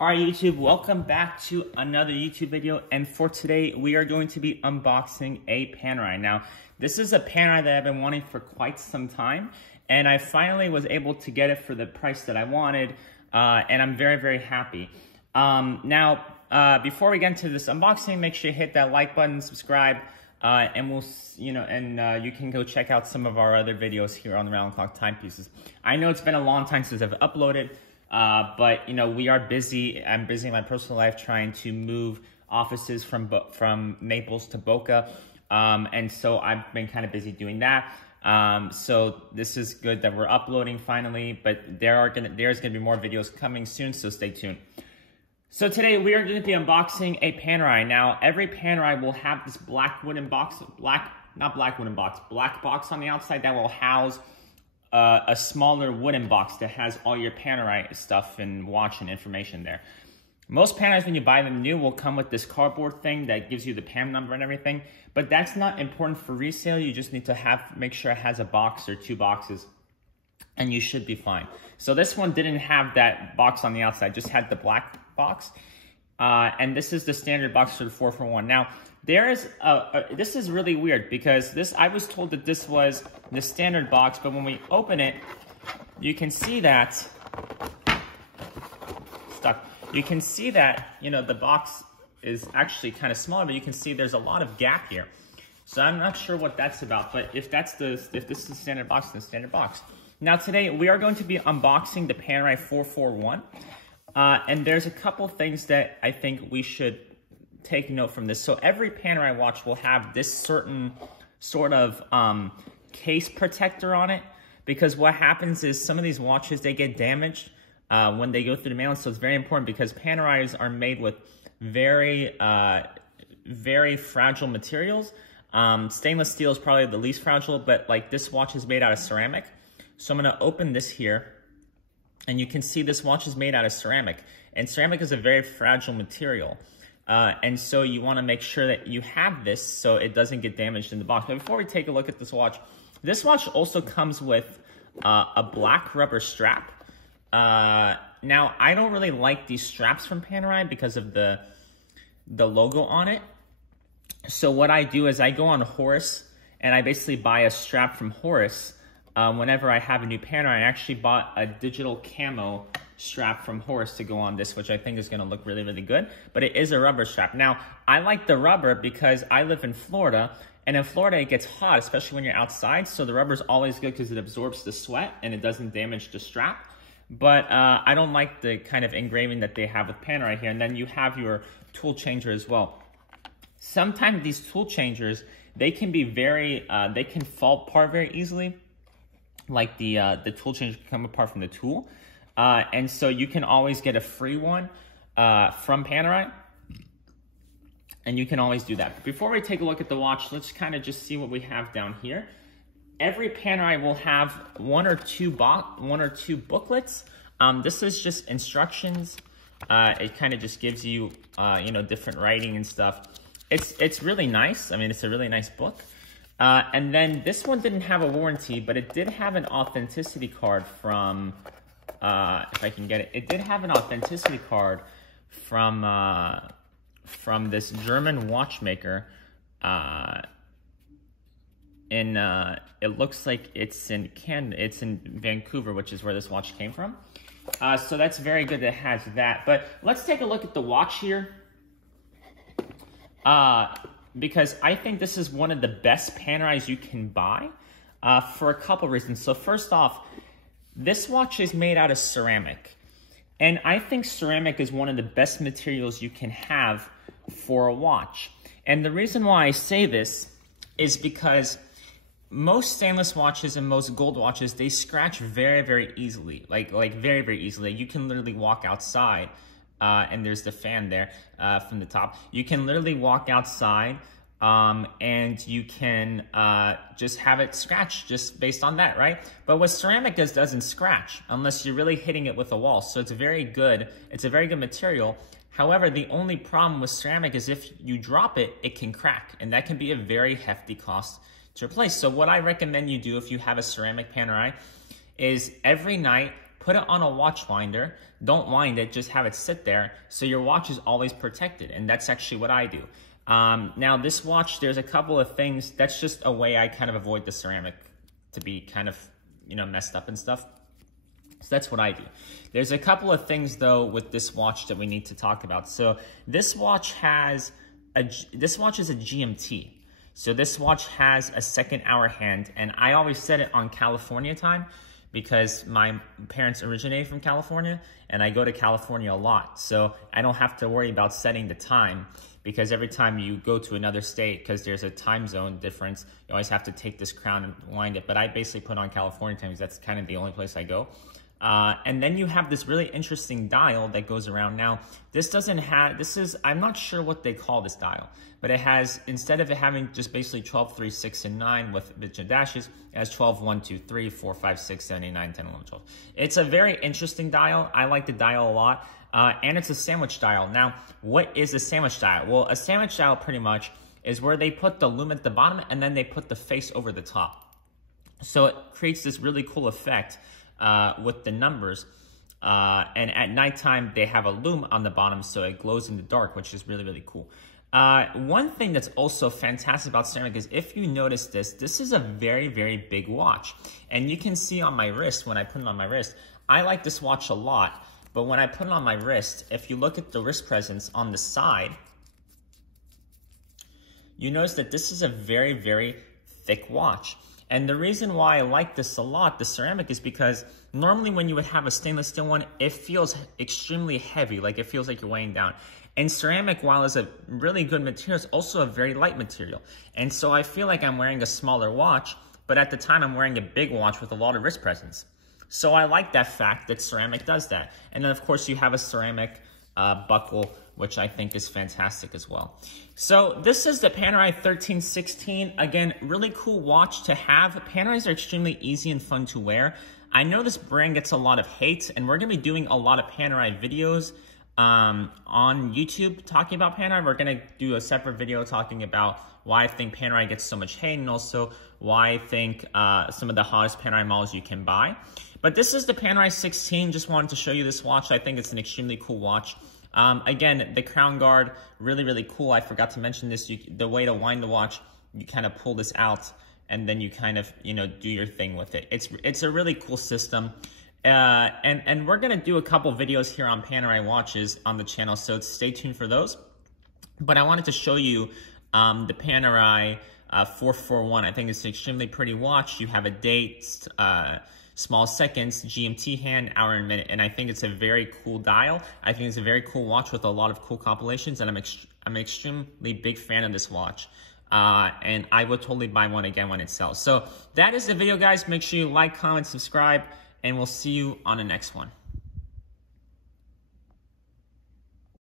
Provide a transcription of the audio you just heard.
All right, YouTube, welcome back to another YouTube video. And for today, we are going to be unboxing a Panerai. Now, this is a Panerai that I've been wanting for quite some time, and I finally was able to get it for the price that I wanted, and I'm very, very happy. Before we get into this unboxing, make sure you hit that like button, subscribe, and you can go check out some of our other videos here on the Round Clock Timepieces. I know it's been a long time since I've uploaded, but we are busy. I'm busy in my personal life trying to move offices from Naples to Boca, and so I've been kind of busy doing that. So this is good that we're uploading finally, but there's gonna be more videos coming soon, so stay tuned. So today we are going to be unboxing a Panerai. Now, every Panerai will have this black box on the outside that will house a smaller wooden box that has all your Panerai stuff and watch and information there. Most Panerais, when you buy them new, will come with this cardboard thing that gives you the PAM number and everything, but that's not important for resale. You just need to make sure it has a box or two boxes, and you should be fine. So this one didn't have that box on the outside, just had the black box, and this is the standard box for the 441. Now, this is really weird because I was told that this was the standard box, but when we open it, you can see that the box is actually kind of smaller, but you can see there's a lot of gap here. So I'm not sure what that's about, but if this is the standard box, then the standard box. Now today we are going to be unboxing the Panerai 441, and there's a couple things that I think we should take note from this. So every Panerai watch will have this certain sort of case protector on it, because what happens is some of these watches, they get damaged when they go through the mail. So it's very important because Panerais are made with very, very fragile materials. Stainless steel is probably the least fragile, but like this watch is made out of ceramic. So I'm going to open this here, and you can see this watch is made out of ceramic, and ceramic is a very fragile material. And so you want to make sure that you have this so it doesn't get damaged in the box. But before we take a look at this watch also comes with a black rubber strap. Now, I don't really like these straps from Panerai because of the logo on it. So what I do is I go on Horus, and I basically buy a strap from Horus. Whenever I have a new Panerai, I actually bought a digital camo strap from Horus to go on this, which I think is going to look really, really good. But it is a rubber strap. Now, I like the rubber because I live in Florida, and in Florida it gets hot, especially when you're outside. So the rubber is always good because it absorbs the sweat and it doesn't damage the strap. But I don't like the kind of engraving that they have with Panerai here. And then you have your tool changer as well. Sometimes these tool changers, they can be they can fall apart very easily. Like the tool changer can come apart from the tool. And so you can always get a free one from Panerai, and you can always do that. But before we take a look at the watch, let's kind of just see what we have down here. Every Panerai will have one or two booklets. This is just instructions. It kind of just gives you different writing and stuff. It's really nice. I mean, it's a really nice book. And then this one didn't have a warranty, but it did have an authenticity card from, if I can get it, it did have an authenticity card from this German watchmaker. It looks like it's in Vancouver, which is where this watch came from. So that's very good that it has that. But let's take a look at the watch here. Because I think this is one of the best Panerais you can buy for a couple reasons. So first off, this watch is made out of ceramic. And I think ceramic is one of the best materials you can have for a watch. And the reason why I say this is because most stainless watches and most gold watches, they scratch very, very easily. Like very, very easily. You can literally walk outside. And there's the fan there from the top. You can literally walk outside and you can just have it scratch just based on that, right? But what ceramic doesn't scratch unless you're really hitting it with a wall. So it's very good. It's a very good material. However, the only problem with ceramic is if you drop it, it can crack. And that can be a very hefty cost to replace. So what I recommend you do if you have a ceramic Panerai is every night put it on a watch winder. Don't wind it, just have it sit there so your watch is always protected. And that's actually what I do. Now this watch, there's a couple of things. That's just a way I kind of avoid the ceramic to be kind of, you know, messed up and stuff. So that's what I do. There's a couple of things though with this watch that we need to talk about. So this watch is a GMT. So this watch has a second hour hand, and I always set it on California time because my parents originated from California and I go to California a lot. So I don't have to worry about setting the time, because every time you go to another state, because there's a time zone difference, you always have to take this crown and wind it. But I basically put on California time because that's kind of the only place I go. And then you have this really interesting dial that goes around. Now, this doesn't have, I'm not sure what they call this dial, but it has, instead of it having just basically 12, 3, 6, and 9 with bits and dashes, it has 12, 1, 2, 3, 4, 5, 6, 7, 8, 9, 10, 11, 12. It's a very interesting dial. I like the dial a lot. And it's a sandwich dial. Now, what is a sandwich dial? Well, a sandwich dial pretty much is where they put the lume at the bottom and then they put the face over the top. So it creates this really cool effect with the numbers. And at nighttime, they have a lume on the bottom, so it glows in the dark, which is really, really cool. One thing that's also fantastic about Ceramica is, if you notice this is a very, very big watch. And you can see on my wrist, when I put it on my wrist, I like this watch a lot. But when I put it on my wrist, if you look at the wrist presence on the side, you notice that this is a very, very thick watch. And the reason why I like this a lot, the ceramic, is because normally when you would have a stainless steel one, it feels extremely heavy, like it feels like you're weighing down. And ceramic, while it's a really good material, is also a very light material. And so I feel like I'm wearing a smaller watch, but at the time I'm wearing a big watch with a lot of wrist presence. So I like that fact that ceramic does that. And then of course you have a ceramic buckle, which I think is fantastic as well. So this is the Panerai 1316. Again, really cool watch to have. Panerais are extremely easy and fun to wear. I know this brand gets a lot of hate, and we're gonna be doing a lot of Panerai videos on YouTube talking about Panerai. We're gonna do a separate video talking about why I think Panerai gets so much hate, and also why I think some of the hottest Panerai models you can buy. But this is the Panerai 16. Just wanted to show you this watch. I think it's an extremely cool watch. Again, the crown guard, really, really cool. I forgot to mention this. The way to wind the watch, you kind of pull this out and then you kind of, you know, do your thing with it. It's a really cool system. And we're going to do a couple videos here on Panerai watches on the channel, so stay tuned for those. But I wanted to show you the Panerai 441. I think it's an extremely pretty watch. You have a date, small seconds, GMT hand, hour and minute, and I think it's a very cool dial. I think it's a very cool watch with a lot of cool compilations, and I'm an extremely big fan of this watch. And I would totally buy one again when it sells. So that is the video, guys. Make sure you like, comment, subscribe, and we'll see you on the next one.